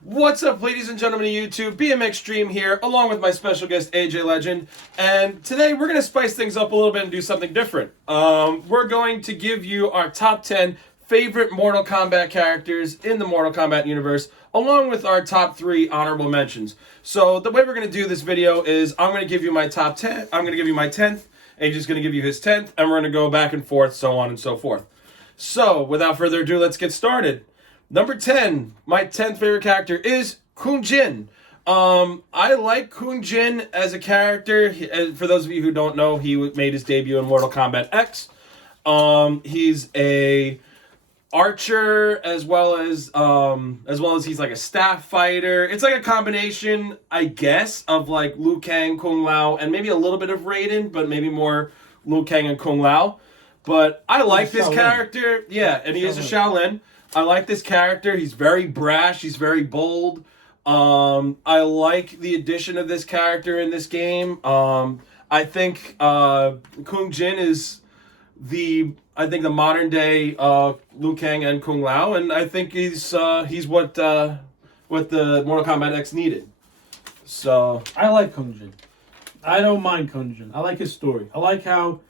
What's up, ladies and gentlemen of YouTube? BMX Stream here, along with my special guest, AJ Legend. And today we're going to spice things up a little bit and do something different. We're going to give you our top 10 favorite Mortal Kombat characters in the Mortal Kombat universe, along with our top 3 honorable mentions. So the way we're going to do this video is I'm going to give you my top 10. I'm going to give you my 10th. AJ's going to give you his 10th. And we're going to go back and forth, so on and so forth. So without further ado, let's get started. Number 10, my 10th favorite character is Kun Jin. I like Kun Jin as a character. For those of you who don't know, he made his debut in Mortal Kombat X. He's a archer as well as he's like a staff fighter. It's like a combination, I guess, of like Liu Kang, Kung Lao, and maybe a little bit of Raiden, but maybe more Liu Kang and Kung Lao. But I like this character. Yeah, and he is a Shaolin. I like this character. He's very brash. He's very bold. I like the addition of this character in this game. I think Kun Jin is the modern day Liu Kang and Kung Lao, and I think he's what the Mortal Kombat X needed. So I like Kun Jin. I don't mind Kun Jin. I like his story. I like how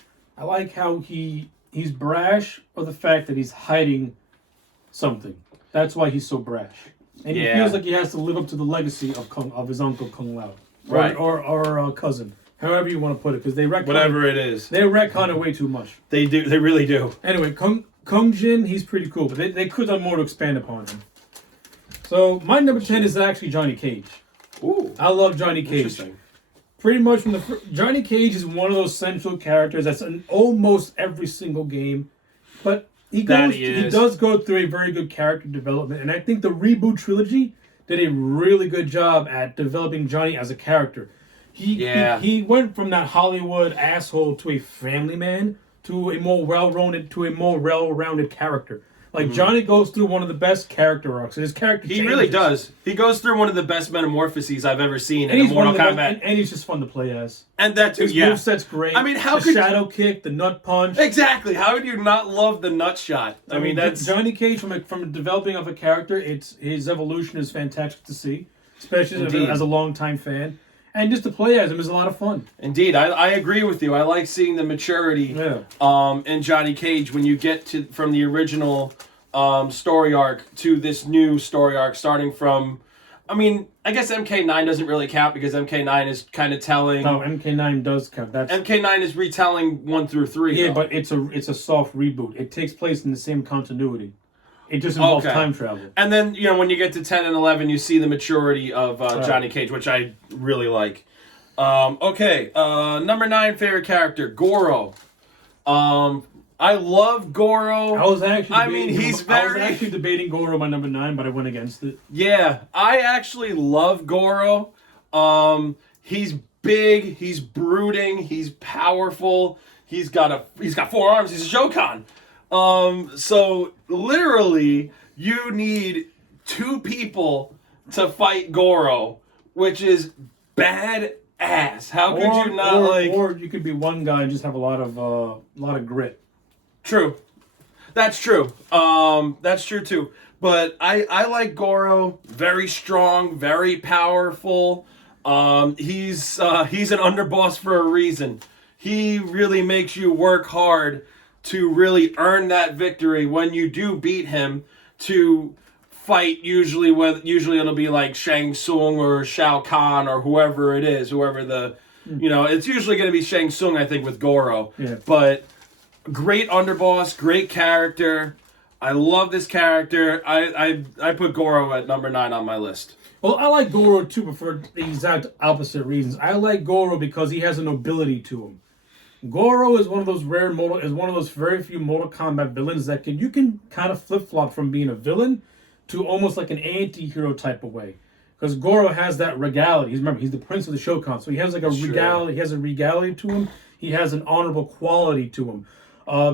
he's brash, or the fact that he's hiding something. That's why he's so brash, and he feels like he has to live up to the legacy of his uncle Kung Lao, right, or cousin, however you want to put it, because they retcon whatever it is. They retcon it way too much. They do. They really do. Anyway, Kun Jin, he's pretty cool, but they could have done more to expand upon him. So my number 10 is actually Johnny Cage. Ooh, I love Johnny Cage. Pretty much from Johnny Cage is one of those central characters that's in almost every single game, but he does go through a very good character development, and I think the reboot trilogy did a really good job at developing Johnny as a character. He went from that Hollywood asshole to a family man to a more well-rounded character. Like, Johnny goes through one of the best character arcs. His character changes. He really does. He goes through one of the best metamorphoses I've ever seen in Mortal Kombat. And he's just fun to play as. And that too, his moveset's great. I mean, the shadow kick, the nut punch. Exactly. How would you not love the nut shot? I mean, that's Johnny Cage from developing of a character. His evolution is fantastic to see, especially as a longtime fan. And just to play as him is a lot of fun. Indeed, I agree with you. I like seeing the maturity in Johnny Cage when you get from the original story arc to this new story arc, starting from, I mean, I guess MK9 doesn't really count because MK9 is kind of telling. No, MK9 does count. MK9 is retelling 1 through 3. Yeah, but it's a soft reboot. It takes place in the same continuity. It just involves time travel. And then, when you get to 10 and 11, you see the maturity of Johnny Cage, which I really like. Number 9 favorite character, Goro. I love Goro. I was actually debating Goro my number 9, but I went against it. Yeah, I actually love Goro. He's big, he's brooding, he's powerful. He's got 4 arms. He's a Shao Kahn. So literally, you need 2 people to fight Goro, which is badass. How could you not like? Or you could be one guy and just have a lot of grit. True, that's true. That's true too. But I like Goro. Very strong, very powerful. He's an underboss for a reason. He really makes you work hard to really earn that victory when you do beat him, to fight usually it'll be like Shang Tsung or Shao Kahn or whoever it is, it's usually going to be Shang Tsung, I think, with Goro. Yeah. But great underboss, great character. I love this character. I put Goro at number 9 on my list. Well, I like Goro too, but for the exact opposite reasons. I like Goro because he has a nobility to him. Goro is one of those very few Mortal Kombat villains that you can kind of flip-flop from being a villain to almost like an anti-hero type of way. Because Goro has that regality. He's the prince of the Shao Kahn, so he has like regality. He has a regality to him. He has an honorable quality to him.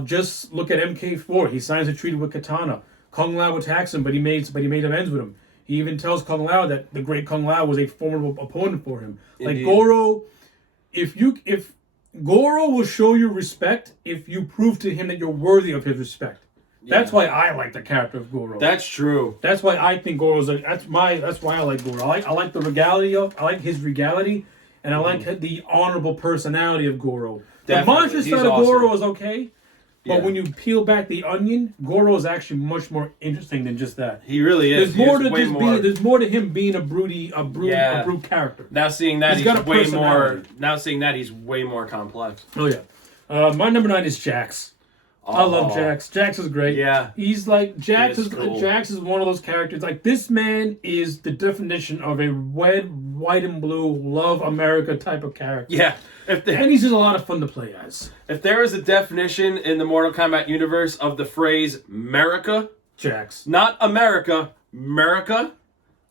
Just look at MK4. He signs a treaty with Katana. Kung Lao attacks him, but he made amends with him. He even tells Kung Lao that the great Kung Lao was a formidable opponent for him. Indeed. Like Goro, if Goro will show you respect if you prove to him that you're worthy of his respect. That's why I like the character of Goro. That's true. That's why I think Goro's that's why I like Goro. I like the regality I like his regality, and I like the honorable personality of Goro. Definitely. The monster side of Goro is okay, but when you peel back the onion, Goro is actually much more interesting than just that. He really is. There's more to him being a brute character. Now seeing that he's way more. Now seeing that he's way more complex. Oh yeah. My number 9 is Jax. I love Jax. Jax is great. Yeah. He's like Jax is cool. Jax is one of those characters. Like this man is the definition of a red, white, and blue love America type of character. Yeah. And he's just a lot of fun to play as. If there is a definition in the Mortal Kombat universe of the phrase "America," Jax. Not America, America,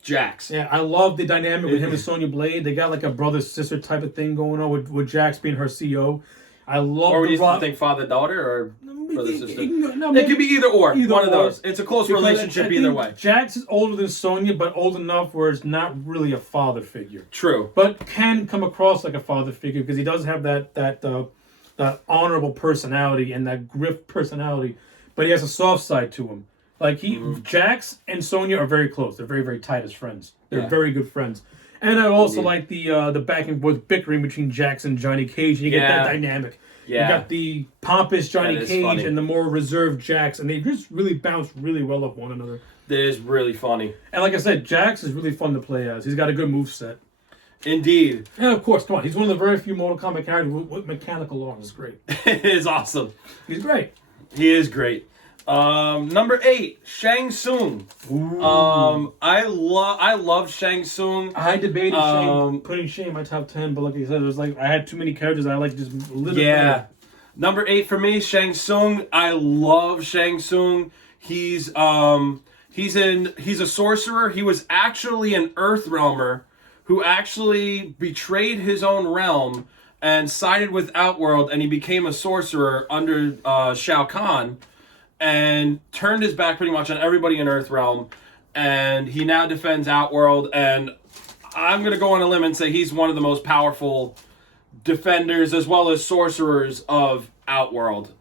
Jax. Yeah, I love the dynamic with him and Sonya Blade. They got like a brother-sister type of thing going on with Jax being her CO. I love or do you think father-daughter or brother-sister? No, it could be either or. One of or. those. It's a close relationship either way. Jax is older than Sonya, but old enough where it's not really a father figure. True. But can come across like a father figure because he does have that honorable personality and that griff personality, but he has a soft side to him. Like Jax and Sonya are very close. They're very, very tight as friends. They're very good friends. And I also like the back and forth bickering between Jax and Johnny Cage. And you get that dynamic. Yeah. You got the pompous Johnny Cage and the more reserved Jax, and they just really bounce really well off one another. That is really funny. And like I said, Jax is really fun to play as. He's got a good moveset. Indeed. And of course, come on, he's one of the very few Mortal Kombat characters with mechanical arms. It's great. It is awesome. He's great. He is great. Number 8, Shang Tsung. I love Shang Tsung. I debated putting Shang in my top 10, but like I said, it was like I had too many characters I like just a little bit better. Number 8 for me, Shang Tsung. I love Shang Tsung. He's a sorcerer. He was actually an Earthrealmer who actually betrayed his own realm and sided with Outworld, and he became a sorcerer under Shao Kahn. And turned his back pretty much on everybody in Earthrealm, and he now defends Outworld. And I'm gonna go on a limb and say he's one of the most powerful defenders as well as sorcerers of Outworld.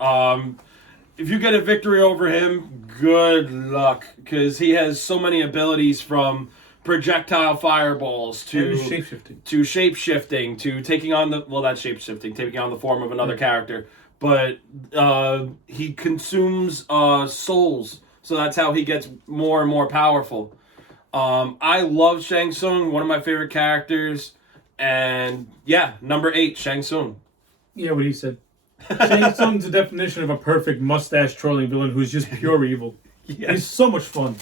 If you get a victory over him, good luck, because he has so many abilities from projectile fireballs to shape-shifting to taking on that's shape-shifting, taking on the form of another character. But he consumes souls, so that's how he gets more and more powerful. I love Shang Tsung, one of my favorite characters. And yeah, number 8, Shang Tsung. Yeah, what he said. Shang Tsung's the definition of a perfect mustache trolling villain who's just pure evil. Yes. He's so much fun.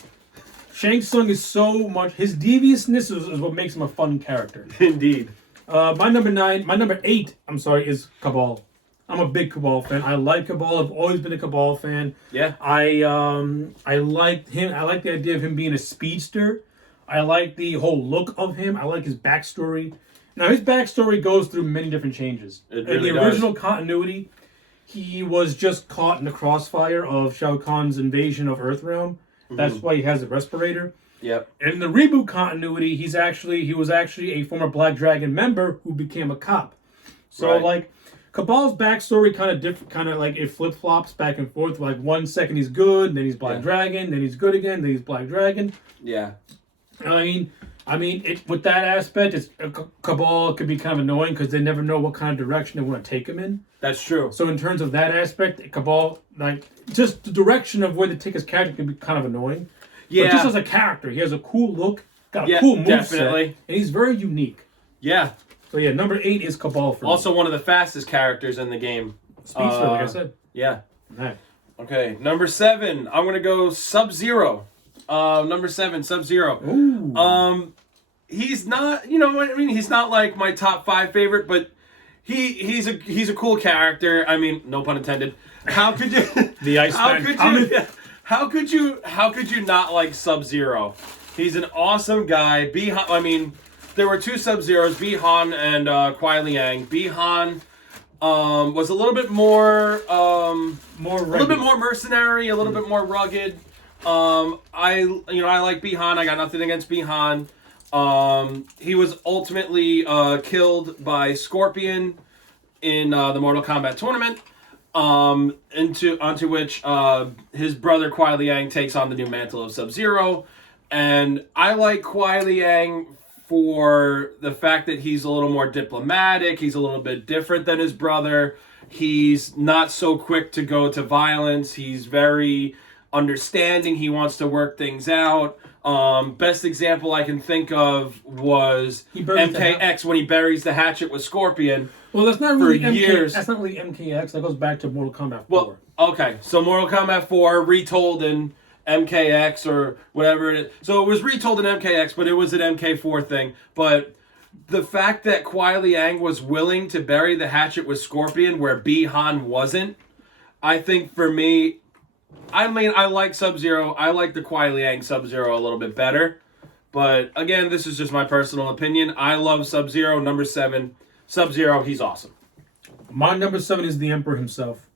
Shang Tsung is so much... His deviousness is what makes him a fun character. Indeed. My number 8, is Cabal. I'm a big Cabal fan. I like Cabal. I've always been a Cabal fan. Yeah. I like him. I like the idea of him being a speedster. I like the whole look of him. I like his backstory. Now, his backstory goes through many different changes. It really in the original continuity, he was just caught in the crossfire of Shao Kahn's invasion of Earthrealm. That's why he has a respirator. Yep. And in the reboot continuity, he was actually a former Black Dragon member who became a cop. So, Cabal's backstory it flip-flops back and forth. Like 1 second he's good, then he's Black Dragon, then he's good again, then he's Black Dragon. Yeah. With that aspect, Cabal could be kind of annoying because they never know what kind of direction they want to take him in. That's true. So in terms of that aspect, Cabal, just the direction of where they take his character can be kind of annoying. Yeah. But just as a character, he has a cool look, got a cool moveset, and he's very unique. Yeah. So yeah, number 8 is Cabal for me. Also one of the fastest characters in the game. Speedster, like I said. Yeah. Right. Okay, number 7. I'm gonna go Sub-Zero. Number 7, Sub-Zero. Ooh. He's not, he's not like my top 5 favorite, but he's a cool character. I mean, no pun intended. How could you? The Iceman. How could you not like Sub-Zero? He's an awesome guy. There were 2 Sub-Zeros, Bi-Han and Kuai Liang. Bi-Han was a little bit more mercenary, a little bit more rugged. I like Bi-Han. I got nothing against Bi-Han. He was ultimately killed by Scorpion in the Mortal Kombat tournament. onto which his brother Kuai Liang takes on the new mantle of Sub-Zero. And I like Kuai Liang for the fact that he's a little more diplomatic. He's a little bit different than his brother. He's not so quick to go to violence. He's very understanding. He wants to work things out. Best example I can think of was MKX when he buries the hatchet with Scorpion. Well, that's not really years. That's not really MKX. That goes back to Mortal Kombat 4. Well, okay, so Mortal Kombat 4 retold in MKX or whatever it is. So it was retold in MKX, but it was an MK4 thing. But the fact that Kuai Liang was willing to bury the hatchet with Scorpion where Bi-Han wasn't, I think for me, I mean, I like Sub-Zero. I like the Kuai Liang Sub-Zero a little bit better. But again, this is just my personal opinion. I love Sub-Zero. Number 7, Sub-Zero, he's awesome. My number 7 is the Emperor himself.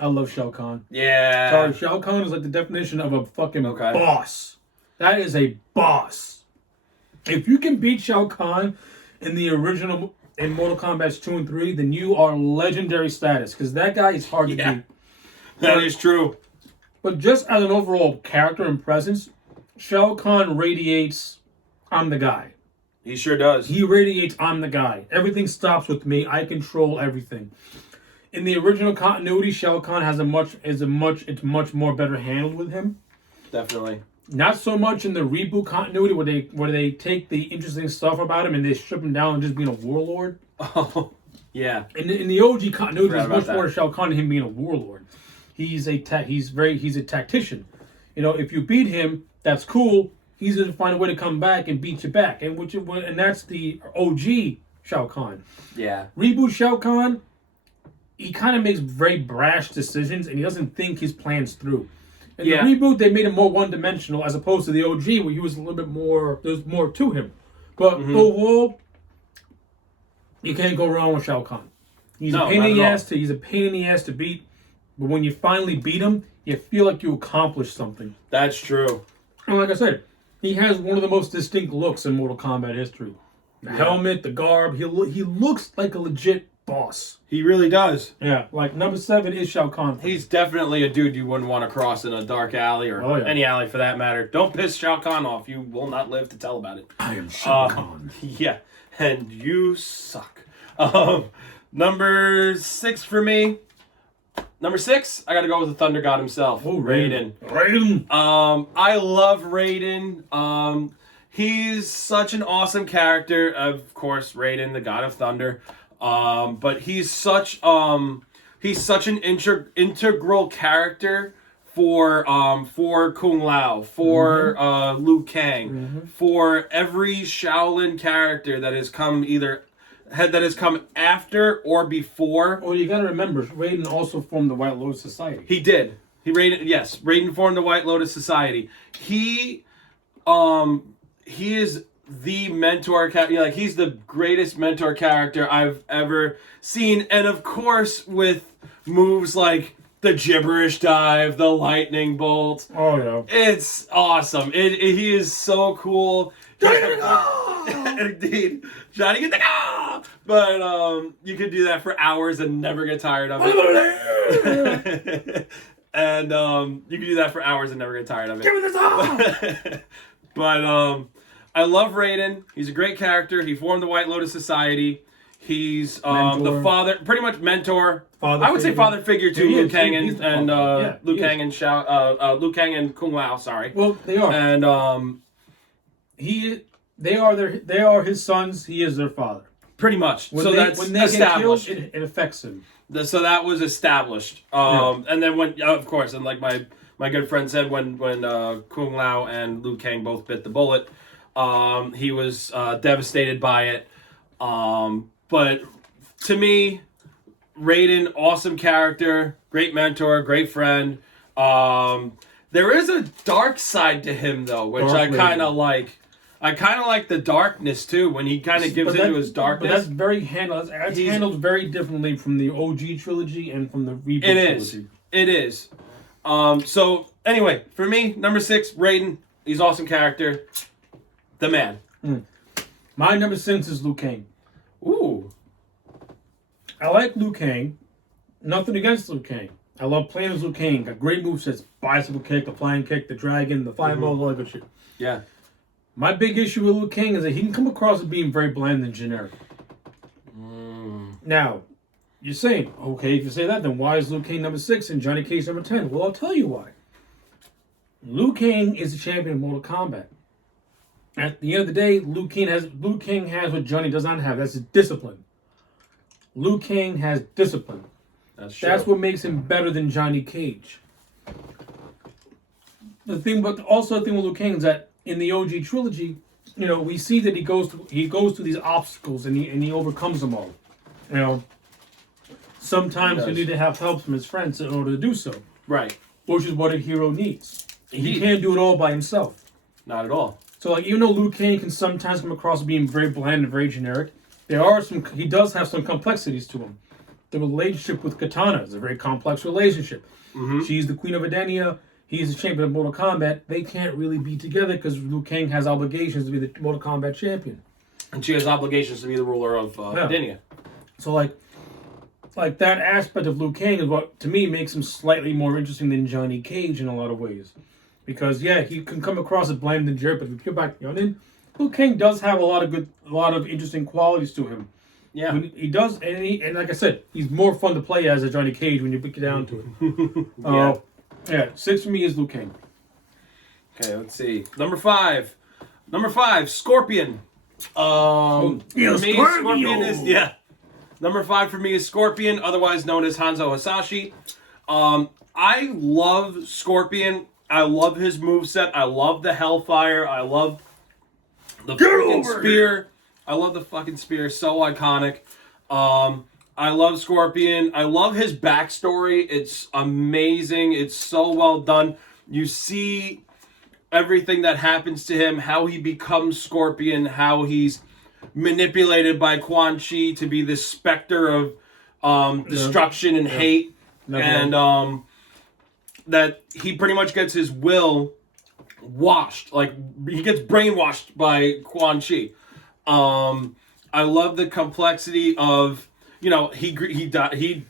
I love Shao Kahn. Yeah. Sorry, Shao Kahn is like the definition of a fucking boss. That is a boss. If you can beat Shao Kahn in the original, in Mortal Kombat 2 and 3, then you are legendary status. Because that guy is hard to beat. That is true. But just as an overall character and presence, Shao Kahn radiates, I'm the guy. He sure does. He radiates, I'm the guy. Everything stops with me. I control everything. In the original continuity, Shao Kahn has it's much more better handled with him. Definitely. Not so much in the reboot continuity where they take the interesting stuff about him and they strip him down and just being a warlord. Oh, yeah. In the OG continuity, there's much more to Shao Kahn than him being a warlord. He's a tactician. You know, if you beat him, that's cool. He's gonna find a way to come back and beat you back, and that's the OG Shao Kahn. Yeah. Reboot Shao Kahn, he kind of makes very brash decisions, and he doesn't think his plans through. In the reboot, they made him more one-dimensional, as opposed to the OG, where he was a little bit more. There's more to him, but overall, you can't go wrong with Shao Kahn. He's a pain in the ass to beat. But when you finally beat him, you feel like you accomplished something. That's true. And like I said, he has one of the most distinct looks in Mortal Kombat history. The helmet, the garb, he looks like a legit boss. He really does. Yeah, like number 7 is Shao Kahn. He's definitely a dude you wouldn't want to cross in a dark alley or any alley for that matter. Don't piss Shao Kahn off. You will not live to tell about it. I am Shao Kahn. Yeah, and you suck. Number 6 for me. Number 6, I gotta go with the Thunder God himself, Raiden. I love Raiden. He's such an awesome character. Of course, Raiden, the God of Thunder. But he's such an integral character for Kung Lao, for Liu Kang, for every Shaolin character that has come after or before. Well, you gotta remember, Raiden also formed the White Lotus Society. He did. Raiden formed the White Lotus Society. He is the mentor character. Like, he's the greatest mentor character I've ever seen, and of course with moves like the gibberish dive, the lightning bolt. Oh yeah, it's awesome. He is so cool. Indeed, Johnny get the go! But you could do that for hours and never get tired of it. And you can do that for hours and never get tired of it. Give me this off! But I love Raiden. He's a great character. He formed the White Lotus Society. He's the father, pretty much mentor. I would say father figure to Liu Kang and Liu Kang and Liu Kang and Kung Lao. Sorry. Well, they are. And they are his sons. He is their father. Pretty much. When they get established. killed, it affects him. So that was established. And then when, of course, and like my good friend said, when Kung Lao and Liu Kang both bit the bullet, he was devastated by it. But to me, Raiden, awesome character, great mentor, great friend. There is a dark side to him though, which I kind of like. I kind of like the darkness too, when he kind of gives into his darkness. But that's very handled. It's handled very differently from the OG trilogy and from the reboot trilogy. It is. So anyway, for me, number 6, Raiden. He's an awesome character. The man. My number 6 is Liu Kang. Ooh. I like Liu Kang Nothing against Liu Kang. I love playing as Liu Kang. Got great movesets. Bicycle kick, the flying kick, the dragon, the fireball, all that good shit. Yeah. My big issue with Liu Kang is that he can come across as being very bland and generic. Now, you're saying, okay, if you say that, then why is Liu Kang number 6 and Johnny Cage number 10? Well, I'll tell you why. Liu Kang is the champion of Mortal Kombat. At the end of the day, Liu Kang has what Johnny does not have. That's his discipline. Liu Kang has discipline. That's what makes him better than Johnny Cage. The thing with Liu Kang is that in the OG trilogy, you know, we see that he goes through these obstacles and he overcomes them all. You know, sometimes you need to have help from his friends in order to do so. Right. Which is what a hero needs. He can't do it all by himself. Not at all. So, like, even though Liu Kang can sometimes come across as being very bland and very generic, he does have some complexities to him. The relationship with Katana is a very complex relationship. She's the queen of Edenia. He's the champion of Mortal Kombat. They can't really be together because Liu Kang has obligations to be the Mortal Kombat champion. And she has obligations to be the ruler of Edenia. So, like that aspect of Liu Kang is what, to me, makes him slightly more interesting than Johnny Cage in a lot of ways. Because, yeah, he can come across as bland and generic, but if you peel back the onion, Liu Kang does have a lot of interesting qualities to him. Yeah. He does, and like I said, he's more fun to play as a Johnny Cage when you break it down to it. Yeah, 6 for me is Liu Kang. Okay, let's see. Number 5, Scorpion. For me, Scorpion is Number 5 for me is Scorpion, otherwise known as Hanzo Hasashi. I love Scorpion. I love his moveset. I love the Hellfire. I love the fucking spear. I love the fucking spear. So iconic. I love Scorpion. I love his backstory. It's amazing. It's so well done. You see everything that happens to him, how he becomes Scorpion, how he's manipulated by Quan Chi to be this specter of destruction and hate. And that he pretty much gets his will washed. Like, he gets brainwashed by Quan Chi. I love the complexity of, you know, he died,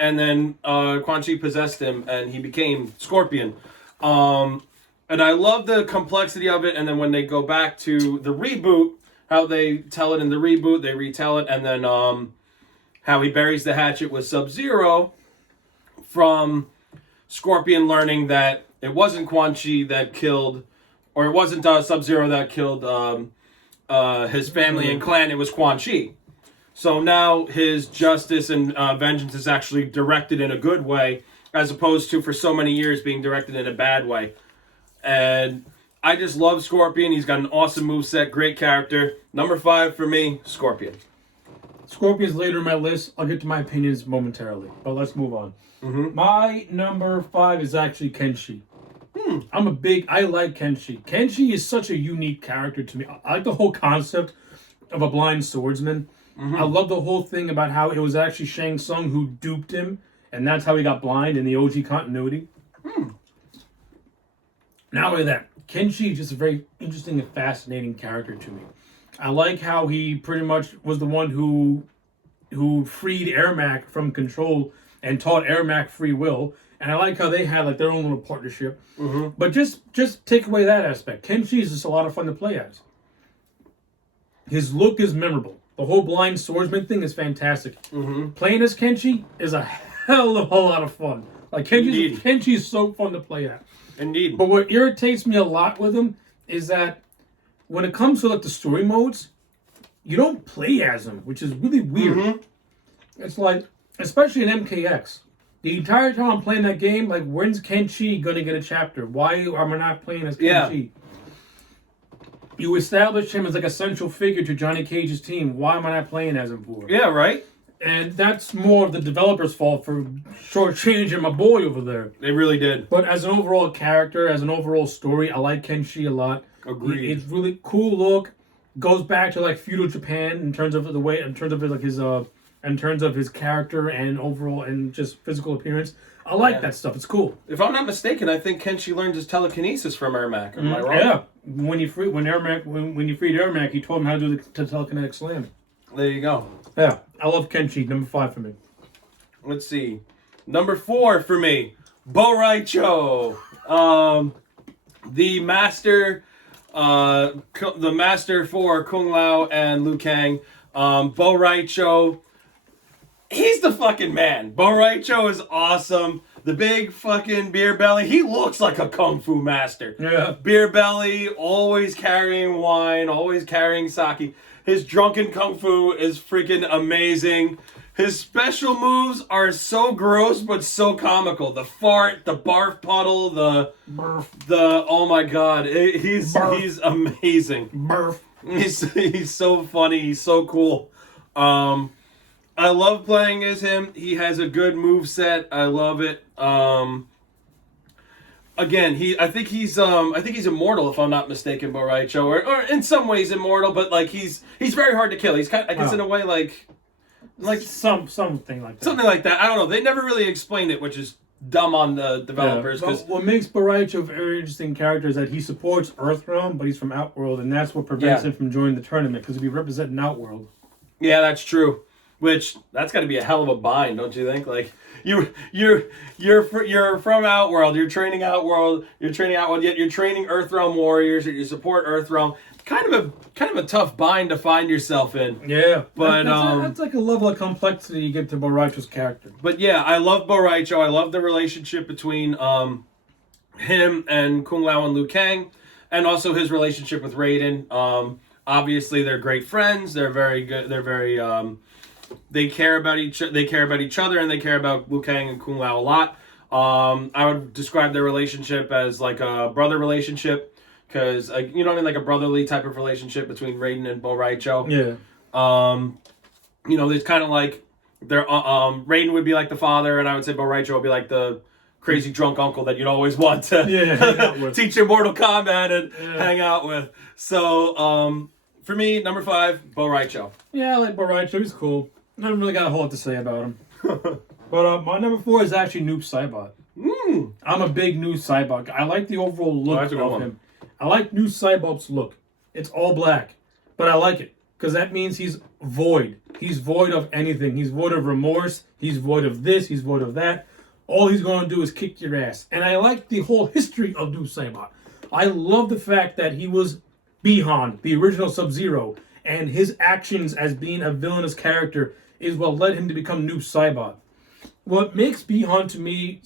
and then Quan Chi possessed him, and he became Scorpion. And I love the complexity of it. And then when they go back to the reboot, how they tell it in the reboot, they retell it, and then how he buries the hatchet with Sub-Zero from Scorpion learning that it wasn't Quan Chi that killed, or it wasn't Sub-Zero that killed his family and clan, it was Quan Chi. So now his justice and vengeance is actually directed in a good way, as opposed to for so many years being directed in a bad way. And I just love Scorpion. He's got an awesome moveset, great character. Number 5 for me, Scorpion. Scorpion's later in my list. I'll get to my opinions momentarily, but let's move on. My number 5 is actually Kenshi. I like Kenshi. Kenshi is such a unique character to me. I like the whole concept of a blind swordsman. I love the whole thing about how it was actually Shang Tsung who duped him, and that's how he got blind in the OG continuity. Not only that, Kenshi is just a very interesting and fascinating character to me. I like how he pretty much was the one who freed Ermac from control and taught Ermac free will. And I like how they had like their own little partnership. But just take away that aspect. Kenshi is just a lot of fun to play as. His look is memorable. The whole blind swordsman thing is fantastic. Playing as Kenshi is a hell of a lot of fun. Like Kenshi is so fun to play at. Indeed. But what irritates me a lot with him is that when it comes to like the story modes, you don't play as him, which is really weird. It's like, especially in MKX, the entire time I'm playing that game, like, when's Kenshi gonna get a chapter? Why am I not playing as Kenshi? You establish him as like a central figure to Johnny Cage's team. Why am I not playing as him for? Yeah, right? And that's more of the developer's fault for shortchanging my boy over there. They really did. But as an overall character, as an overall story, I like Kenshi a lot. Agreed. It's really cool look. Goes back to like feudal Japan in terms of the way, in terms of his character and overall and just physical appearance. I like that stuff. It's cool. If I'm not mistaken, I think Kenshi learned his telekinesis from Ermac. Am I wrong? Yeah. When you freed Ermac, he told him how to do the telekinetic slam. There you go. Yeah. I love Kenshi. Number 5 for me. let's see. Number 4 for me, Raicho. The master for Kung Lao and Liu Kang. Raicho, he's the fucking man. Raicho is awesome. The big fucking beer belly. He looks like a kung fu master. Yeah. Beer belly, always carrying wine, always carrying sake. His drunken kung fu is freaking amazing. His special moves are so gross but so comical. The fart, the barf puddle, the oh my god, he's amazing. Barf. He's so funny. He's so cool. I love playing as him. He has a good move set. I love it. Again, I think he's immortal if I'm not mistaken, Raicho, or in some ways immortal, but like he's very hard to kill. He's kind of, I guess in a way like something like that. Something like that. I don't know. They never really explained it, which is dumb on the developers. But what makes Raicho a very interesting character is that he supports Earthrealm, but he's from Outworld, and that's what prevents him from joining the tournament because he'd be representing Outworld. Yeah, that's true. Which that's got to be a hell of a bind, don't you think? Like you're from Outworld, you're training Outworld, yet you're training Earthrealm warriors, you support Earthrealm. Kind of a tough bind to find yourself in. Yeah, but that's like a level of complexity you get to Raicho's character. But yeah, I love Raicho. I love the relationship between him and Kung Lao and Liu Kang, and also his relationship with Raiden. Obviously, they're great friends. They're very good. They're very they care about each other, and they care about Liu Kang and Kung Lao a lot. I would describe their relationship as like a brother relationship. Because, you know what I mean? Like a brotherly type of relationship between Raiden and Raicho. Yeah. You know, it's kind of like Raiden would be like the father, and I would say Raicho would be like the crazy drunk uncle that you'd always want to teach you Mortal Kombat and hang out with. So, for me, number 5, Raicho. Yeah, I like Raicho. He's cool. I don't really got a whole lot to say about him. But my number 4 is actually Noob Cybot. I'm a big Noob Cybot guy. I like the overall look of him. I like Noob Cybot's look. It's all black. But I like it. Because that means he's void. He's void of anything. He's void of remorse. He's void of this. He's void of that. All he's going to do is kick your ass. And I like the whole history of Noob Cybot. I love the fact that he was Bi-Han, the original Sub-Zero. And his actions as being a villainous character is what led him to become Noob Cybot. What makes Bi-Han to me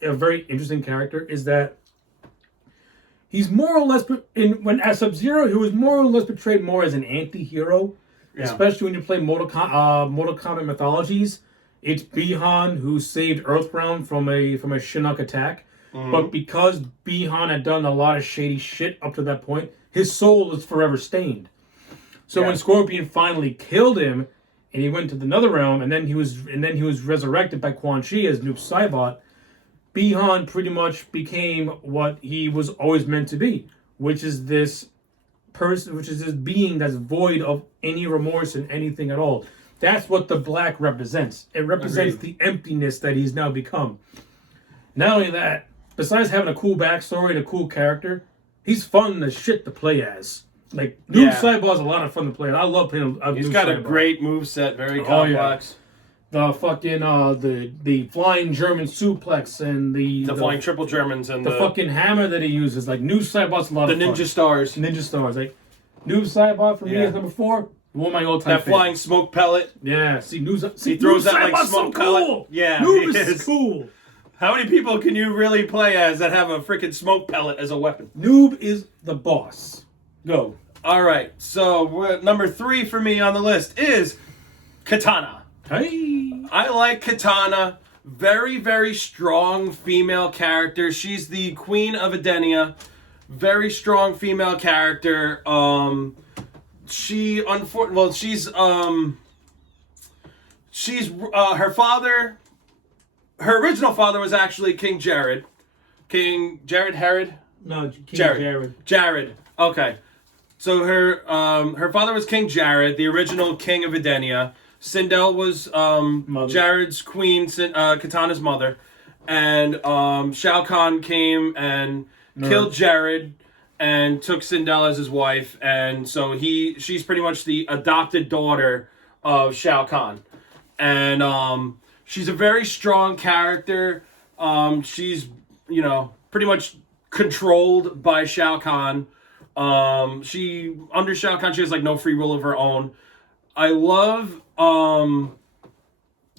a very interesting character is that he's more or less, when as Sub-Zero, he was more or less portrayed more as an anti-hero, especially when you play Mortal Kombat mythologies. It's Bi-Han who saved Earthrealm from a Shinnok attack, but because Bi-Han had done a lot of shady shit up to that point, his soul is forever stained. So when Scorpion finally killed him, and he went to the Netherrealm, and then he was resurrected by Quan Chi as Noob Cybot, Bi-Han pretty much became what he was always meant to be, which is this being that's void of any remorse and anything at all. That's what the black represents. It represents the emptiness that he's now become. Not only that, besides having a cool backstory and a cool character, he's fun as shit to play as. Like, Noob Cybot's a lot of fun to play. I love playing He's got a great moveset, very complex. The fucking the flying German suplex and the flying triple Germans and the fucking hammer that he uses. Like, Noob Cybot's a lot of fun. The Ninja Stars. Like, Noob Cybot for me is number 4. One of my all-time favorites. Flying smoke pellet. Yeah, he throws that like smoke pellet. Cool. Yeah, Noob is cool. How many people can you really play as that have a freaking smoke pellet as a weapon? Noob is the boss. Go. All right, so number 3 for me on the list is Katana. Hey. I like Katana. Very, very strong female character. She's the queen of Edenia. Very strong female character. She's her father. Her original father was actually King Jared. King Jared Herod? No, King Jared. Jared. Okay. So her father was King Jared, the original king of Edenia. Sindel was Jared's queen, Katana's mother. And Shao Kahn came and killed Jared and took Sindel as his wife. And so she's pretty much the adopted daughter of Shao Kahn. And she's a very strong character. She's, pretty much controlled by Shao Kahn. Under Shao Kahn, she has like no free will of her own. I love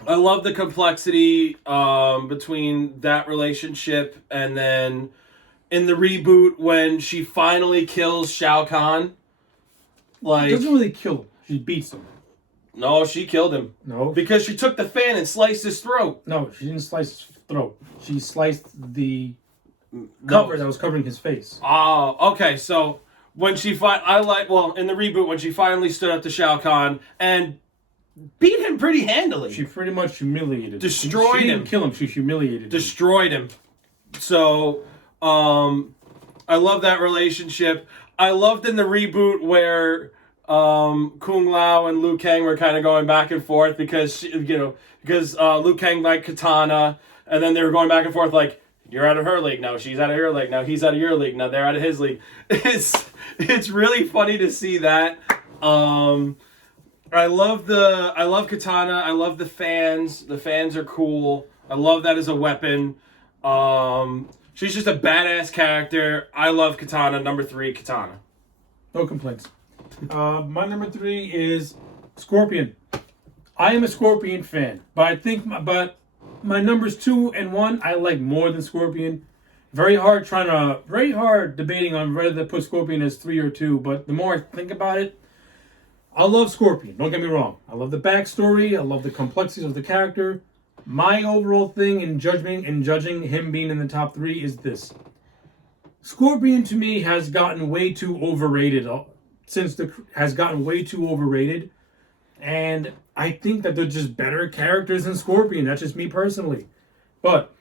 the complexity between that relationship, and then in the reboot when she finally kills Shao Kahn. She doesn't really kill him. She beats him. No, she killed him. No. Because she took the fan and sliced his throat. No, she didn't slice his throat. She sliced the cover that was covering his face. Oh, okay. So when she in the reboot when she finally stood up to Shao Kahn and beat him pretty handily. She pretty much humiliated him. Destroyed him. She didn't kill him. She humiliated Destroyed him. So, I love that relationship. I loved in the reboot where Kung Lao and Liu Kang were kind of going back and forth because Liu Kang liked Katana, and then they were going back and forth like, you're out of her league now, she's out of your league now, he's out of your league now, they're out of his league. It's really funny to see that. I love Katana. I love the fans. The fans are cool. I love that as a weapon. She's just a badass character. I love Katana. Number 3, Katana. No complaints. My number 3 is Scorpion. I am a Scorpion fan, but my numbers 2 and 1 I like more than Scorpion. Very hard debating on whether to put Scorpion as 3 or 2, but the more I think about it, I love Scorpion. Don't get me wrong. I love the backstory. I love the complexities of the character. My overall thing in judging him being in the top 3 is this. Scorpion to me has gotten way too overrated and I think that they're just better characters than Scorpion. That's just me personally. But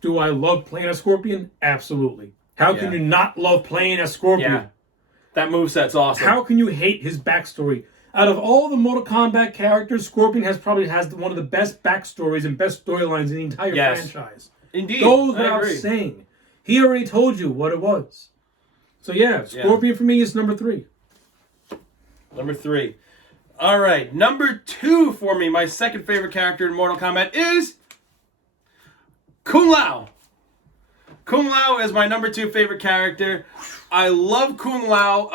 do I love playing as Scorpion? Absolutely. How can you not love playing as Scorpion? Yeah. That moveset's awesome. How can you hate his backstory? Out of all the Mortal Kombat characters, Scorpion has one of the best backstories and best storylines in the entire franchise. Indeed. Goes without saying. He already told you what it was. So yeah, Scorpion for me is number 3. Number 3. All right, number 2 for me, my second favorite character in Mortal Kombat is Kung Lao. Kung Lao is my number 2 favorite character. I love Kung Lao.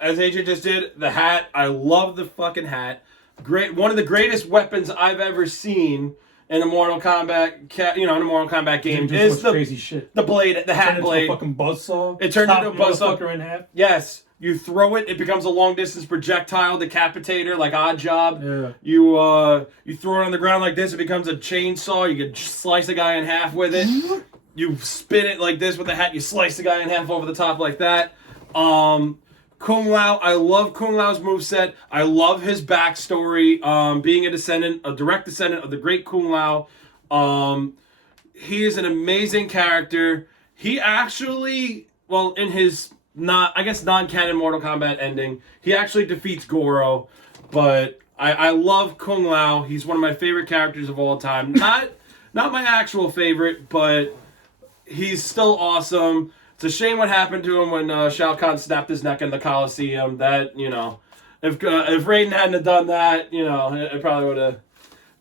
As AJ just did, the hat. I love the fucking hat. Great, one of the greatest weapons I've ever seen in a Mortal Kombat, game is the crazy shit. The blade, the hat blade. Into a fucking buzzsaw. It turned into a buzzsaw in half. Yes. You throw it, it becomes a long-distance projectile decapitator, like Odd Job. Yeah. You throw it on the ground like this, it becomes a chainsaw. You can slice a guy in half with it. You spin it like this with the hat, you slice the guy in half over the top like that. Kung Lao, I love Kung Lao's moveset. I love his backstory, being a direct descendant of the great Kung Lao. He is an amazing character. He actually, in his non-canon Mortal Kombat ending, he actually defeats Goro, but I love Kung Lao. He's one of my favorite characters of all time. Not my actual favorite, but he's still awesome. It's a shame what happened to him when Shao Kahn snapped his neck in the Coliseum. That, if Raiden hadn't have done that, it probably would have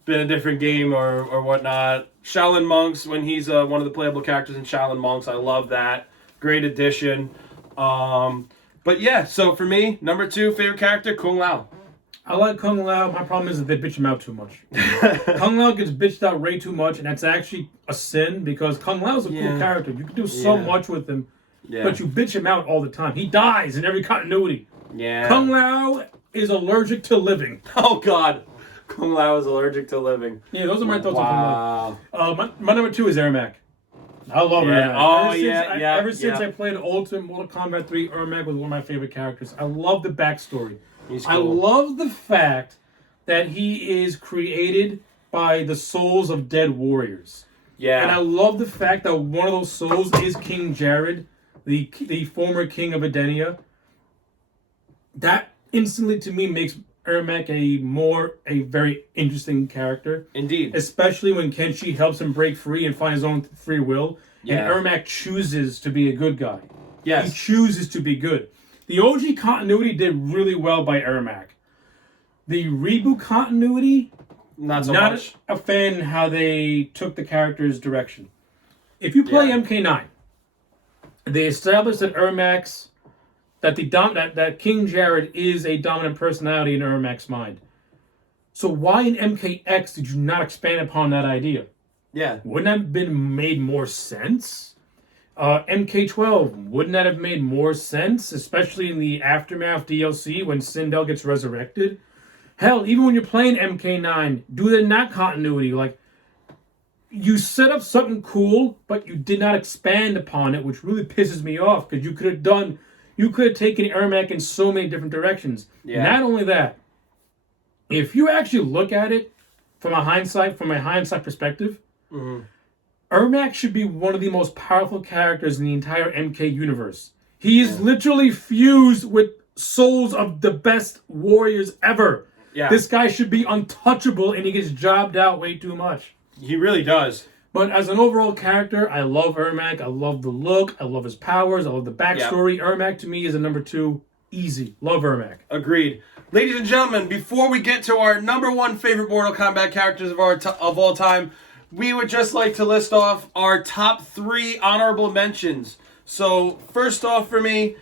been a different game or whatnot. Shaolin Monks, when he's one of the playable characters in Shaolin Monks, I love that. Great addition. But yeah, so for me, number 2 favorite character, Kung Lao. I like Kung Lao. My problem is that they bitch him out too much. Kung Lao gets bitched out way too much, and that's actually a sin because Kung Lao's a cool character. You can do so much with him, but you bitch him out all the time. He dies in every continuity. Yeah. Kung Lao is allergic to living. Oh, God. Kung Lao is allergic to living. Yeah, those are my thoughts on Kung Lao. My number 2 is Ermac. I love Ermac. Oh, Ever since I played Ultimate Mortal Kombat 3, Ermac was one of my favorite characters. I love the backstory. He's cool. I love the fact that he is created by the souls of dead warriors. Yeah. And I love the fact that one of those souls is King Jared, the former king of Edenia. That instantly, to me, makes Ermac a very interesting character. Indeed. Especially when Kenshi helps him break free and find his own free will. Yeah. And Ermac chooses to be a good guy. Yes. He chooses to be good. The OG continuity did really well by Ermac. The reboot continuity Not so Not much. a fan how they took the character's direction. If you play MK9, they established that Ermac, that King Jared is a dominant personality in Ermac's mind. So why in MKX did you not expand upon that idea? Yeah. Wouldn't that have been made more sense? MK12, wouldn't that have made more sense, especially in the Aftermath DLC when Sindel gets resurrected? Hell, even when you're playing MK9, do the not continuity. Like, you set up something cool, but you did not expand upon it, which really pisses me off, because you could have taken Ermac in so many different directions. Yeah. Not only that, if you actually look at it from a hindsight perspective, Ermac should be one of the most powerful characters in the entire MK universe. He is literally fused with souls of the best warriors ever. Yeah. This guy should be untouchable, and he gets jobbed out way too much. He really does. But as an overall character, I love Ermac. I love the look. I love his powers. I love the backstory. Ermac, to me, is a number 2. Easy. Love Ermac. Agreed. Ladies and gentlemen, before we get to our number 1 favorite Mortal Kombat characters of all time, we would just like to list off our top 3 honorable mentions. So, first off for me,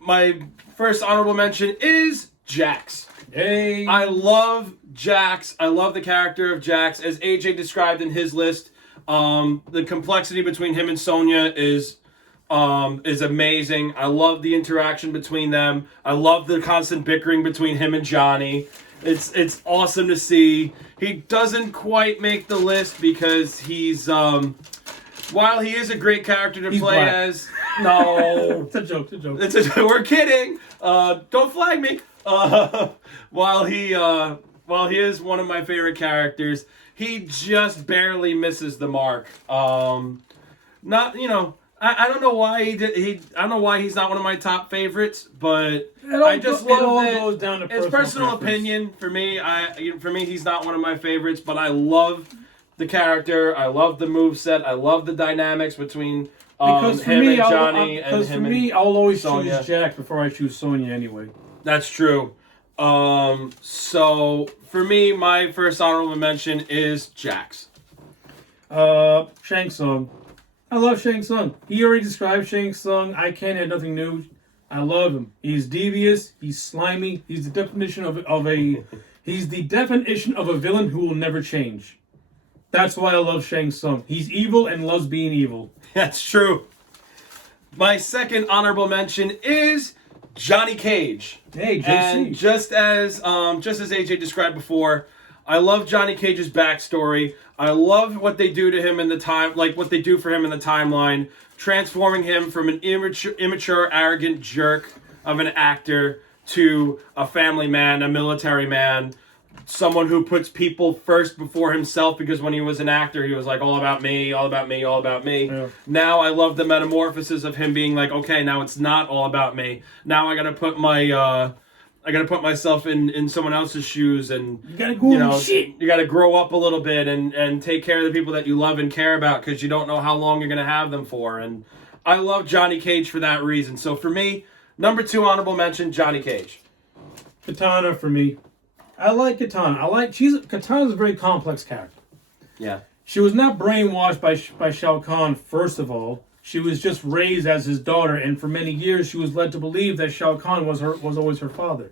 my first honorable mention is Jax. Hey. I love Jax. I love the character of Jax. As AJ described in his list, the complexity between him and Sonya is amazing. I love the interaction between them. I love the constant bickering between him and Johnny. It's awesome to see. He doesn't quite make the list because he's while he is a great character to play black. as. No, It's a joke. we're kidding. Don't flag me. While he is one of my favorite characters, he just barely misses the mark. I don't know why I don't know why he's not one of my top favorites, but I just love that. Goes down to It's personal opinion for me. For me, he's not one of my favorites, but I love the character. I love the moveset. I love the dynamics between because for him me, and Johnny and him and I'll always Sonya. choose Jax before I choose Sonya anyway. That's true. So for me, my first honorable mention is Jax. Shang Tsung. I love Shang Tsung. He already described Shang Tsung. I can't add nothing new. I love him. He's devious. He's slimy. He's the definition of a villain who will never change. That's why I love Shang Tsung. He's evil and loves being evil. That's true. My second honorable mention is Johnny Cage. Hey, JC. And just as AJ described before, I love Johnny Cage's backstory. I love what they do to him in the time, like what they do for him in the timeline, transforming him from an immature, arrogant jerk of an actor to a family man, a military man, someone who puts people first before himself, because when he was an actor, he was like, all about me, all about me, all about me. Yeah. Now I love the metamorphosis of him being like, okay, now it's not all about me. Now I gotta put myself in someone else's shoes, and You gotta go you gotta grow up a little bit and take care of the people that you love and care about, because you don't know how long you're gonna have them for. And I love Johnny Cage for that reason. So for me, number 2 honorable mention, Johnny Cage. Katana for me. I like Katana. Katana's a very complex character. Yeah. She was not brainwashed by Shao Kahn, first of all. She was just raised as his daughter, and for many years she was led to believe that Shao Kahn was always her father.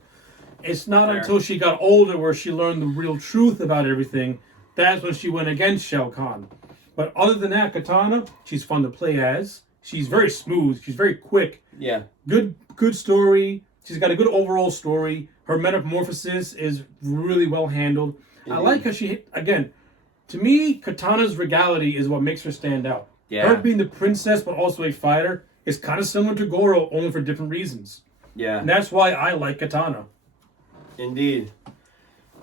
It's not until she got older where she learned the real truth about everything. That's when she went against Shao Kahn. But other than that, Katana, she's fun to play as. She's very smooth. She's very quick. Yeah. Good story. She's got a good overall story. Her metamorphosis is really well handled. Mm-hmm. I like how to me, Katana's regality is what makes her stand out. Yeah. Her being the princess but also a fighter is kind of similar to Goro, only for different reasons. Yeah. And that's why I like Katana. Indeed.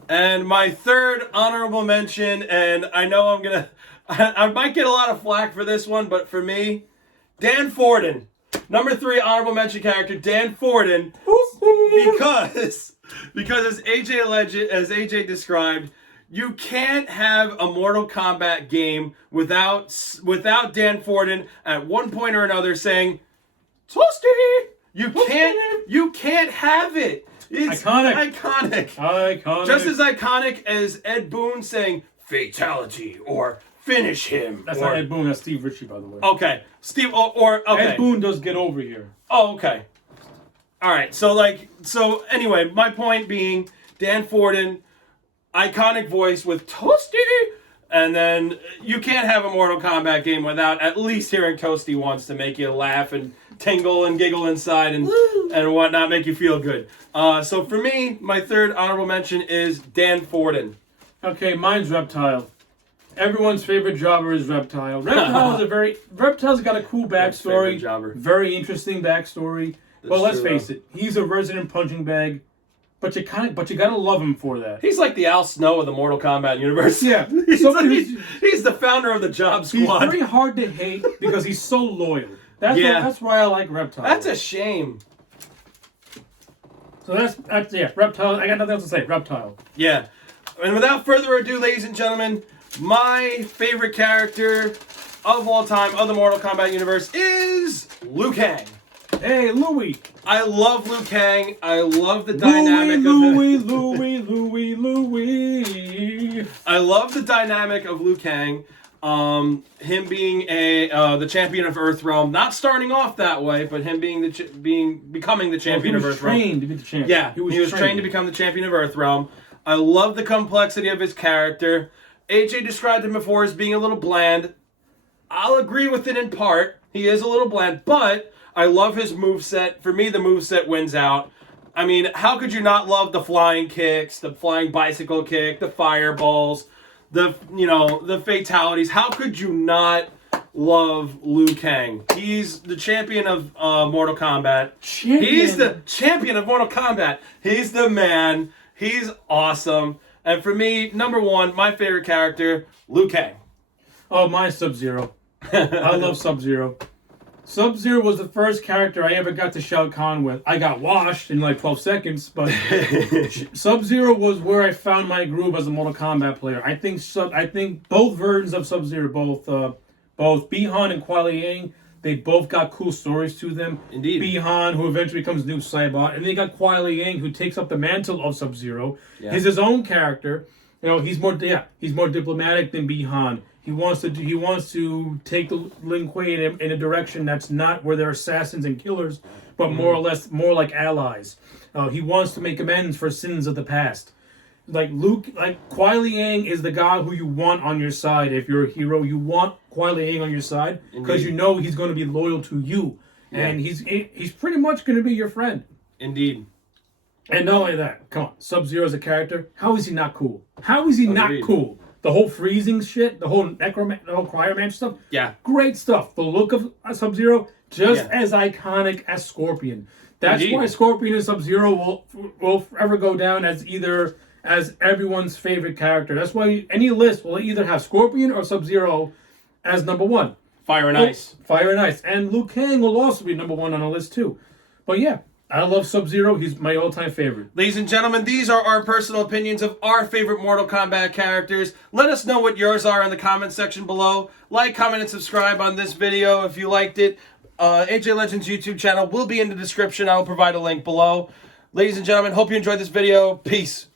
And my third honorable mention, and I know I might get a lot of flack for this one, but for me, Dan Forden. Number 3 honorable mention character, Dan Forden, because as AJ described, you can't have a Mortal Kombat game without Dan Forden at one point or another saying, "Toasty." You can't have it. It's Iconic. Iconic. Just as iconic as Ed Boon saying fatality or finish him. That's not Ed Boon, that's Steve Ritchie, by the way. Okay. Steve, or okay. Ed Boon does Get Over Here. Oh, okay. All right. So anyway, my point being, Dan Forden, iconic voice with Toasty. And then you can't have a Mortal Kombat game without at least hearing Toasty once to make you laugh and tingle and giggle inside and whatnot, make you feel good. So for me, my third honorable mention is Dan Forden. Okay, mine's Reptile. Everyone's favorite jobber is Reptile. Reptile's got a cool backstory. Very interesting backstory. But let's face it, he's a resident punching bag. But you gotta love him for that. He's like the Al Snow of the Mortal Kombat universe. Yeah, he's the founder of the Job Squad. He's very hard to hate because he's so loyal. That's why I like Reptile. That's a shame. So that's Reptile. I got nothing else to say. Reptile. Yeah, and without further ado, ladies and gentlemen, my favorite character of all time of the Mortal Kombat universe is Liu Kang. Hey, Louie. I love Liu Kang. I love the dynamic of him. Louie. I love the dynamic of Liu Kang. Him being the champion of Earthrealm, not starting off that way, but him becoming the champion of Earthrealm. Trained to be the champion. Yeah, he was trained to become the champion of Earthrealm. I love the complexity of his character. AJ described him before as being a little bland. I'll agree with it in part. He is a little bland, but I love his moveset. For me, the moveset wins out. I mean, how could you not love the flying kicks, the flying bicycle kick, the fireballs, the fatalities? How could you not love Liu Kang? He's the champion of Mortal Kombat. He's the champion of Mortal Kombat. He's the man. He's awesome. And for me, number one, my favorite character, Liu Kang. Oh, mine's Sub-Zero. I love Sub-Zero. Sub-Zero was the first character I ever got to Shao Kahn with. I got washed in like 12 seconds, but Sub-Zero was where I found my groove as a Mortal Kombat player. I think both versions of Sub-Zero, both Bi-Han and Kuai Liang, they both got cool stories to them. Indeed. Bi-Han, who eventually becomes Noob Cybot, and then you got Kuai Liang, who takes up the mantle of Sub-Zero. Yeah. He's his own character. He's more diplomatic than Bi-Han. He wants to take the Lin Kuei in a direction that's not where they're assassins and killers, but more like allies. He wants to make amends for sins of the past. Kuai Liang is the guy who you want on your side. If you're a hero, you want Kuai Liang on your side because you know he's going to be loyal to you, and he's pretty much going to be your friend. Indeed. And not only that, come on, Sub-Zero as a character, how is he not cool? How is he not cool? The whole freezing shit, the whole cryomancer stuff. Yeah. Great stuff. The look of Sub-Zero, just as iconic as Scorpion. That's why Scorpion and Sub-Zero will forever go down as everyone's favorite character. That's why any list will either have Scorpion or Sub-Zero as number one. Fire and Ice. Fire and Ice. And Liu Kang will also be number one on the list too. But yeah. I love Sub-Zero. He's my all-time favorite. Ladies and gentlemen, these are our personal opinions of our favorite Mortal Kombat characters. Let us know what yours are in the comment section below. Like, comment, and subscribe on this video if you liked it. AJ Legends YouTube channel will be in the description. I will provide a link below. Ladies and gentlemen, hope you enjoyed this video. Peace.